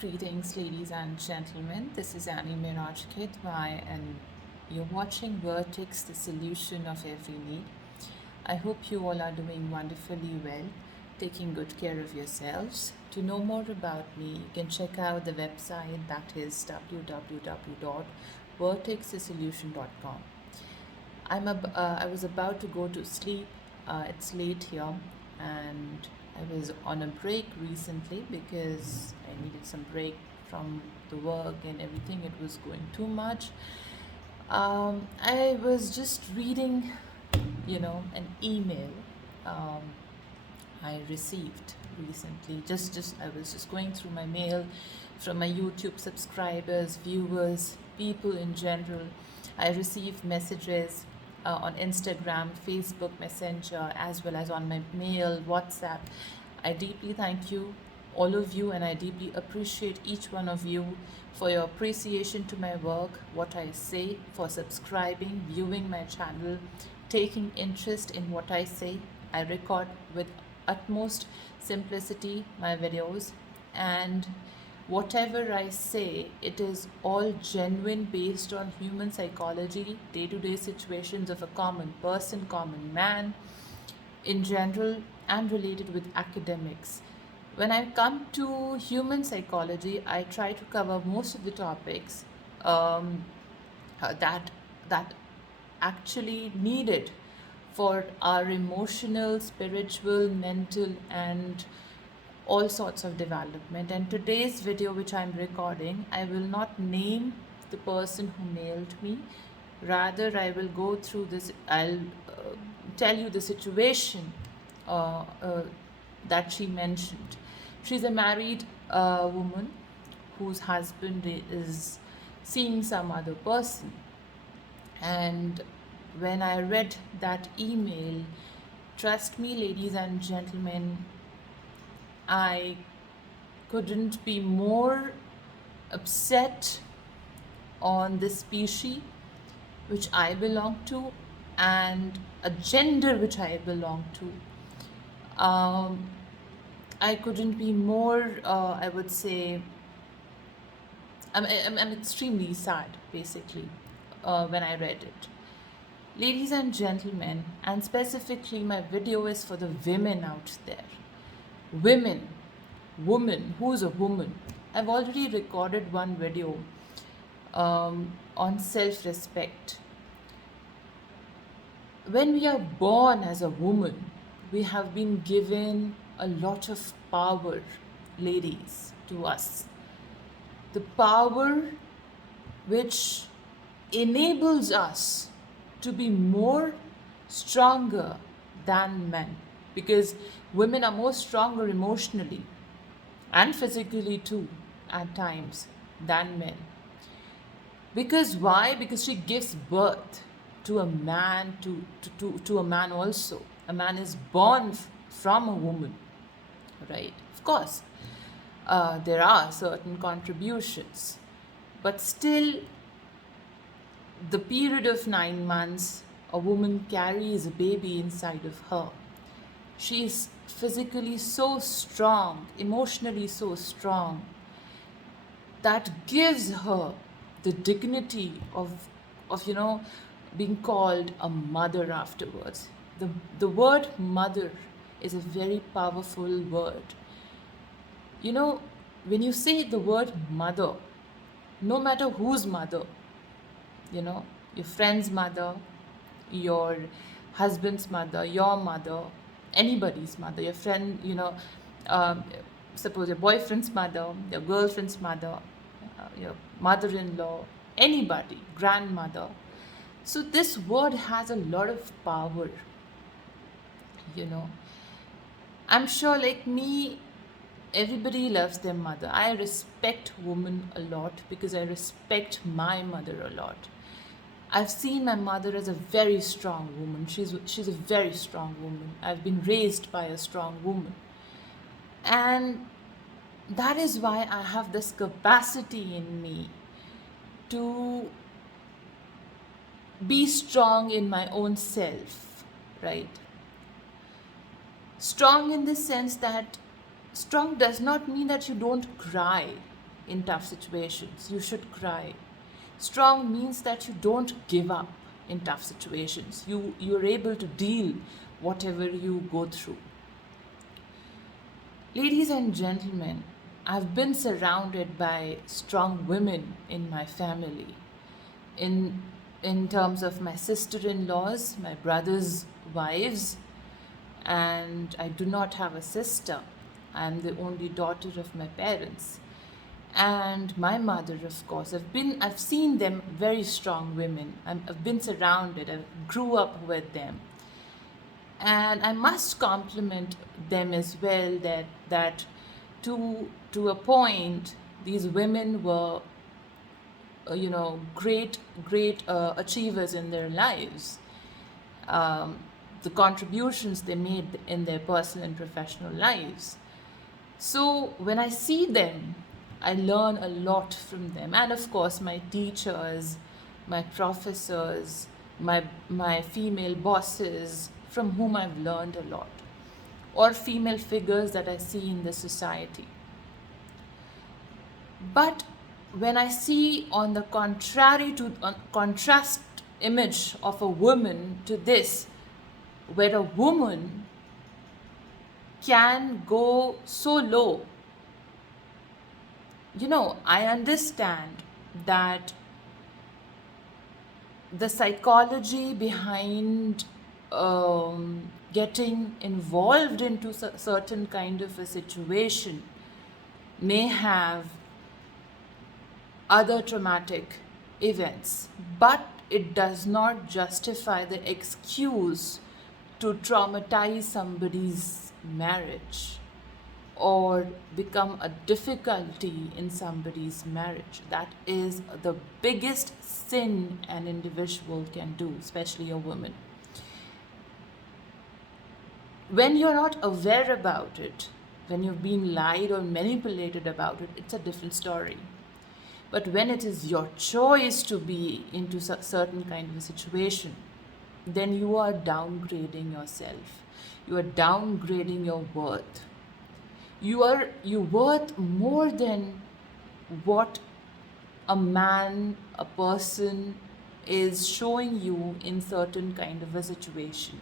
Greetings, ladies and gentlemen. This is Meraj Kidwai, and you're watching Vertex, the solution of every need. I hope you all are doing wonderfully well, taking good care of yourselves. To know more about me, you can check out the website, that is www.vertexthesolution.com. I was about to go to sleep. It's late here, and I was on a break recently because I needed some break from the work and everything. It was going too much. I was just reading, an email um, I received recently. Just I was just going through my mail from my YouTube subscribers, viewers, people in general. I received messages on Instagram, Facebook Messenger, as well as on my mail, WhatsApp. I deeply thank you, all of you, and I deeply appreciate each one of you for your appreciation to my work, what I say, for subscribing, viewing my channel, taking interest in what I say. I record with utmost simplicity my videos, and whatever I say, it is all genuine, based on human psychology, day-to-day situations of a common person, common man in general, and related with academics. When I come to human psychology, I try to cover most of the topics um, that actually needed for our emotional, spiritual, mental, and all sorts of development. And today's video, which I'm recording, I will not name the person who mailed me. Rather, I will go through this, I'll tell you the situation uh, uh, that she mentioned. She's a married woman whose husband is seeing some other person. And when I read that email, trust me, ladies and gentlemen, I couldn't be more upset on this species which I belong to and a gender which I belong to. I couldn't be more, I would say, I'm extremely sad, basically, when I read it. Ladies and gentlemen, and specifically, my video is for the women out there. Women, woman, who's a woman? I've already recorded one video on self respect. When we are born as a woman, we have been given a lot of power, ladies, to us. The power which enables us to be more stronger than men, because women are more stronger emotionally and physically too at times than men. Because why? Because she gives birth to a man, to a man also. A man is born from a woman, right? Of course, there are certain contributions, but still, the period of 9 months, a woman carries a baby inside of her. She is physically so strong, emotionally so strong, that gives her the dignity of being called a mother afterwards. The word mother is a very powerful word. You know, when you say the word mother, no matter whose mother, your friend's mother, your husband's mother, your mother, anybody's mother, your friend, um, suppose your boyfriend's mother, your girlfriend's mother, your mother-in-law, anybody, grandmother. So this word has a lot of power, you know. I'm sure, like me, everybody loves their mother. I respect women a lot because I respect my mother a lot. I've seen my mother as a very strong woman. She's a very strong woman. I've been raised by a strong woman. And that is why I have this capacity in me to be strong in my own self, right? Strong in the sense that strong does not mean that you don't cry. in tough situations. You should cry. Strong means that you don't give up in tough situations. You're able to deal whatever you go through. Ladies and gentlemen, I've been surrounded by strong women in my family. In in terms of my sister-in-laws, my brother's wives, and I do not have a sister. I'm the only daughter of my parents. And my mother, of course, I've seen them very strong women. I've been surrounded. I grew up with them, and I must compliment them as well. That to a point, these women were, great achievers in their lives. Um, the contributions they made in their personal and professional lives. So when I see them, I learn a lot from them. And of course, my teachers, my professors, my female bosses, from whom I've learned a lot, or female figures that I see in the society. But when I see on the contrast image of a woman to this, where a woman can go so low, I understand that the psychology behind getting involved into certain kind of a situation may have other traumatic events, but it does not justify the excuse to traumatize somebody's marriage or become a difficulty in somebody's marriage. That is the biggest sin an individual can do, especially a woman. When you're not aware about it, when you've been lied or manipulated about it, it's a different story. But when it is your choice to be into certain kind of a situation, then you are downgrading yourself. You are downgrading your worth. You worth more than what a man, a person is showing you in certain kind of a situation.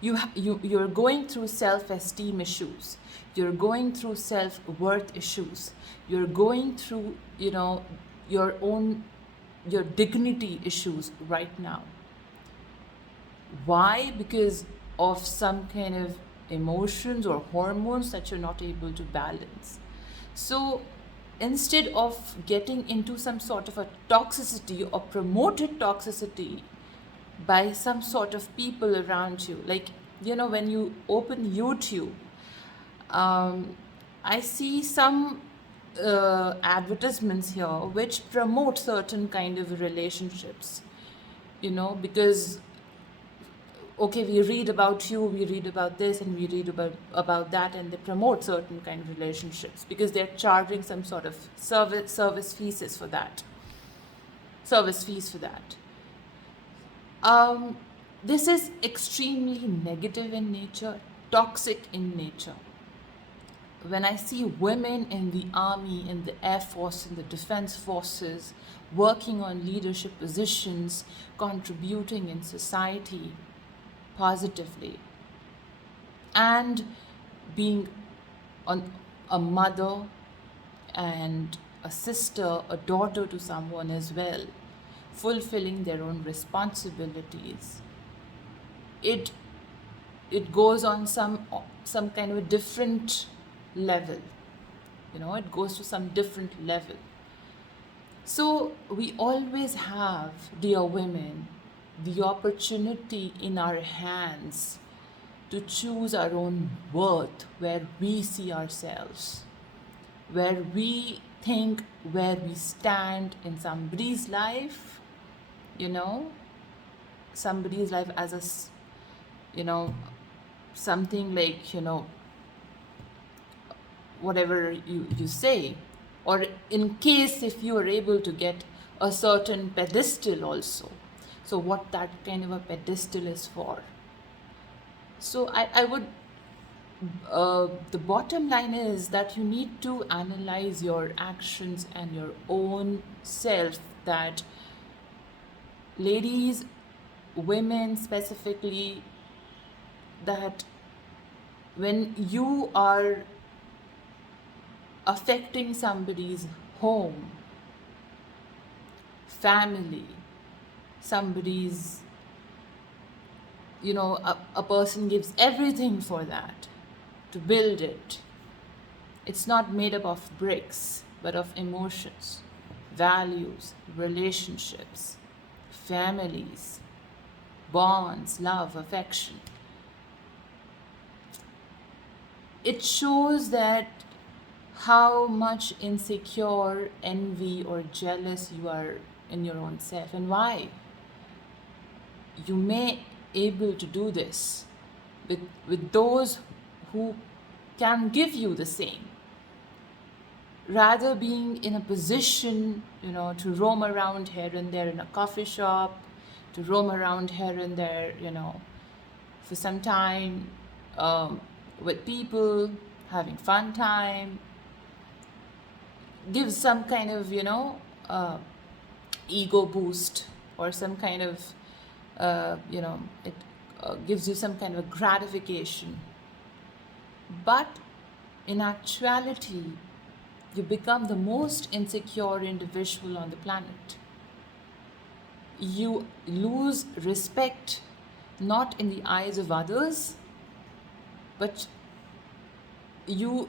You're going through self-esteem issues. You're going through self-worth issues. You're going through, your dignity issues right now. Why? Because of some kind of emotions or hormones that you're not able to balance. So instead of getting into some sort of a toxicity or promoted toxicity by some sort of people around you, like, when you open YouTube, I see some advertisements here which promote certain kind of relationships, because okay, we read about you, we read about this, and we read about that, and they promote certain kind of relationships because they're charging some sort of service fees for that. This is extremely negative in nature, toxic in nature. When I see women in the army, in the air force, in the defense forces, working on leadership positions, contributing in society positively, and being a mother and a sister, a daughter to someone as well, fulfilling their own responsibilities, it goes on some kind of a different level. It goes to some different level. So we always have, dear women, the opportunity in our hands to choose our own worth, where we see ourselves, where we think, where we stand in somebody's life, somebody's life as something like, whatever you say, or in case if you are able to get a certain pedestal also. So what that kind of a pedestal is for. So I would the bottom line is that you need to analyze your actions and your own self. That ladies, women specifically, that when you are affecting somebody's home, family, somebody's, a person gives everything for that to build it. It's not made up of bricks, but of emotions, values, relationships, families, bonds, love, affection. It shows that how much insecure, envy, or jealous you are in your own self, and why you may able to do this with those who can give you the same, rather being in a position, to roam around here and there in a coffee shop, to roam around here and there, for some time, with people, having fun time, gives some kind of, ego boost, or some kind of, it gives you some kind of a gratification. But in actuality, you become the most insecure individual on the planet. You lose respect, not in the eyes of others, but you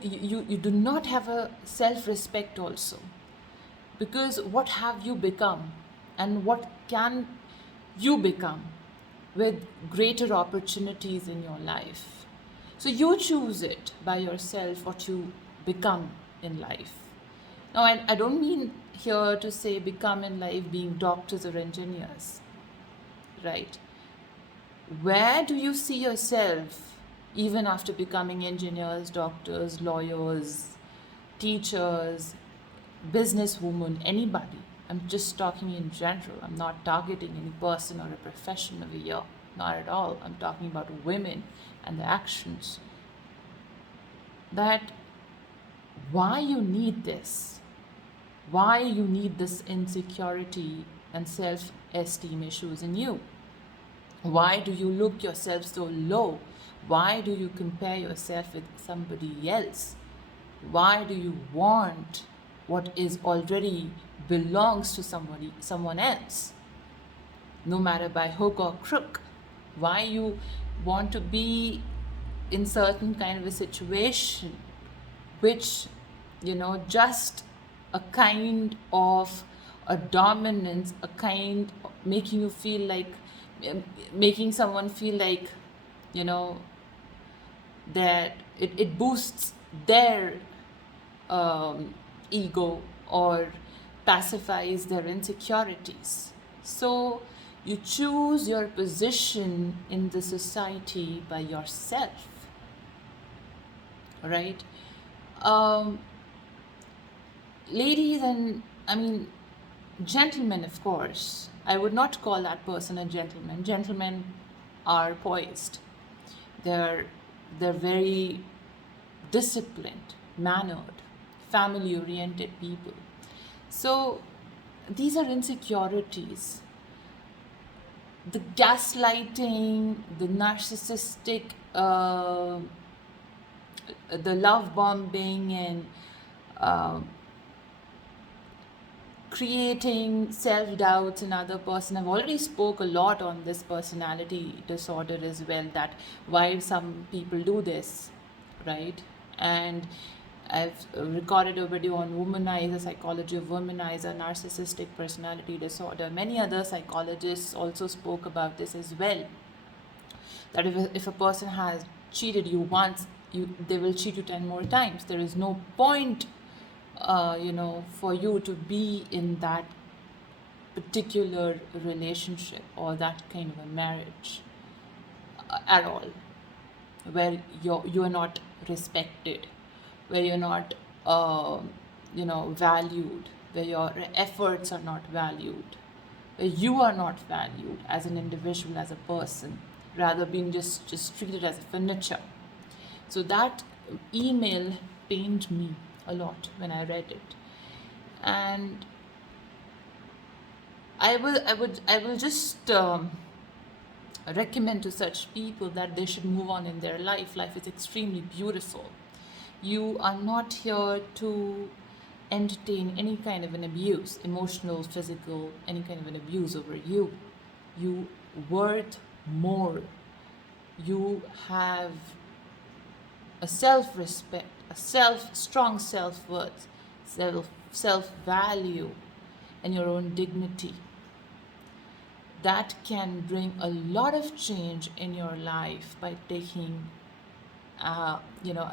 do not have a self-respect also. Because what have you become, and what can you become with greater opportunities in your life? So you choose it by yourself, what you become in life. Now, I don't mean here to say become in life being doctors or engineers, right? Where do you see yourself even after becoming engineers, doctors, lawyers, teachers, businesswoman, anybody? I'm just talking in general. I'm not targeting any person or a profession over here. Not at all. I'm talking about women and the actions. That why you need this? Why you need this insecurity and self-esteem issues in you? Why do you look yourself so low? Why do you compare yourself with somebody else? Why do you want what is already belongs to someone else, no matter by hook or crook? Why you want to be in certain kind of a situation which, just a kind of a dominance, a kind of making you feel like, making someone feel like, you know that it boosts their ego, or pacifies their insecurities. So you choose your position in the society by yourself, right? Um, Ladies, and I mean, gentlemen, of course. I would not call that person a gentleman. Gentlemen are poised. They're they're very disciplined, mannered, family oriented people. So these are insecurities. The gaslighting, the narcissistic, the love bombing, and uh, creating self-doubts in other person. I've already spoke a lot on this personality disorder as well, that why some people do this, right? And I've recorded a video on womanizer, psychology of womanizer, narcissistic personality disorder. Many other psychologists also spoke about this as well, that if a person has cheated you once, they will cheat you 10 more times. There is no point, for you to be in that particular relationship or that kind of a marriage at all, where you are not respected, where you're not, valued, where your efforts are not valued, where you are not valued as an individual, as a person, rather being just treated as a furniture. So that email pained me a lot when I read it. And I will just recommend to such people that they should move on in their life. Life is extremely beautiful. You are not here to entertain any kind of an abuse, emotional, physical, any kind of an abuse over you. You worth more. You have a self-respect, a strong self-worth, self-value, and your own dignity. That can bring a lot of change in your life by taking a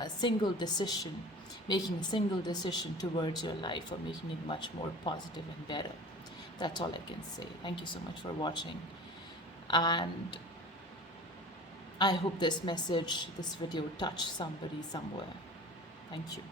single decision, making a single decision towards your life, or making it much more positive and better. That's all I can say. Thank you so much for watching, and I hope this video touched somebody somewhere. Thank you.